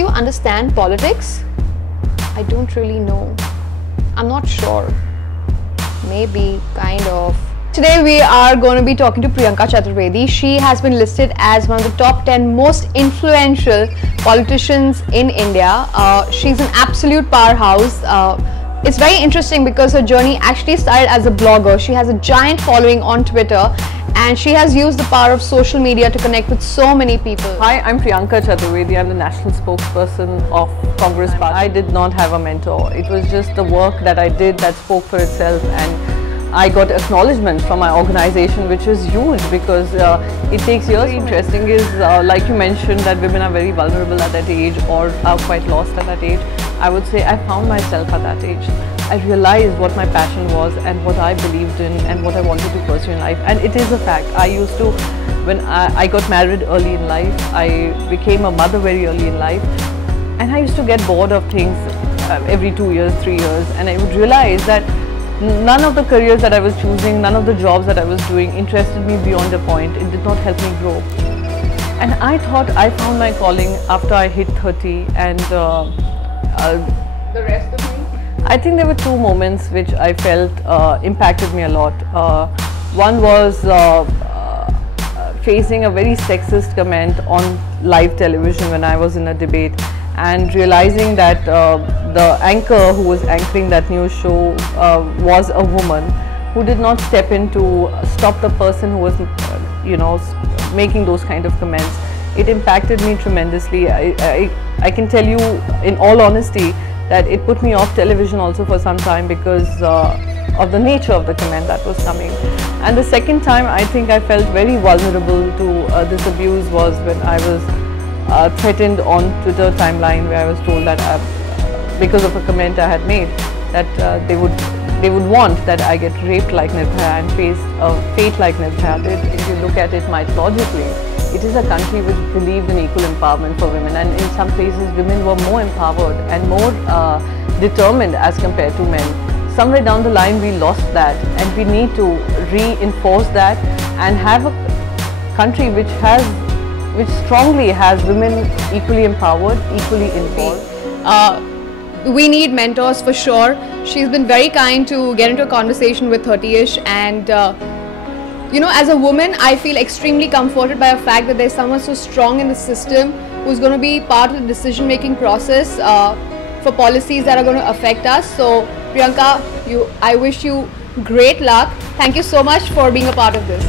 you understand politics? I don't really know. I'm not sure. Maybe, kind of. Today we are going to be talking to Priyanka Chaturvedi. She has been listed as one of the top 10 most influential politicians in India. She's an absolute powerhouse. It's very interesting because her journey actually started as a blogger. She has a giant following on Twitter and she has used the power of social media to connect with so many people. Hi, I'm Priyanka Chaturvedi. I'm the national spokesperson of Congress Party. I did not have a mentor. It was just the work that I did that spoke for itself, and I got acknowledgement from my organization, which is huge because it takes years. Interesting is, like you mentioned, that women are very vulnerable at that age or are quite lost at that age. I would say I found myself at that age. I realized what my passion was and what I believed in and what I wanted to pursue in life. And it is a fact. I used to, when I got married early in life, I became a mother very early in life, and I used to get bored of things every 2 years, 3 years, and I would realize that none of the careers that I was choosing, none of the jobs that I was doing interested me beyond a point. It did not help me grow. And I thought I found my calling after I hit 30, and The rest of me? I think there were two moments which I felt impacted me a lot. One was facing a very sexist comment on live television when I was in a debate, and realizing that the anchor who was anchoring that news show was a woman who did not step in to stop the person who was making those kind of comments. It impacted me tremendously. I can tell you in all honesty that it put me off television also for some time because of the nature of the comment that was coming. And the second time I think I felt very vulnerable to this abuse was when I was threatened on Twitter timeline, where I was told that because of a comment I had made, that they would want that I get raped like Nirbhaya and face a fate like Nirbhaya did. If you look at it mythologically, it is a country which believed in equal empowerment for women, and in some places women were more empowered and more determined as compared to men. Somewhere down the line we lost that, and we need to reinforce that and have a country which strongly has women equally empowered, equally involved. We need mentors for sure. She's been very kind to get into a conversation with 30ish, and as a woman, I feel extremely comforted by the fact that there's someone so strong in the system who's going to be part of the decision-making process for policies that are going to affect us. So, Priyanka, I wish you great luck. Thank you so much for being a part of this.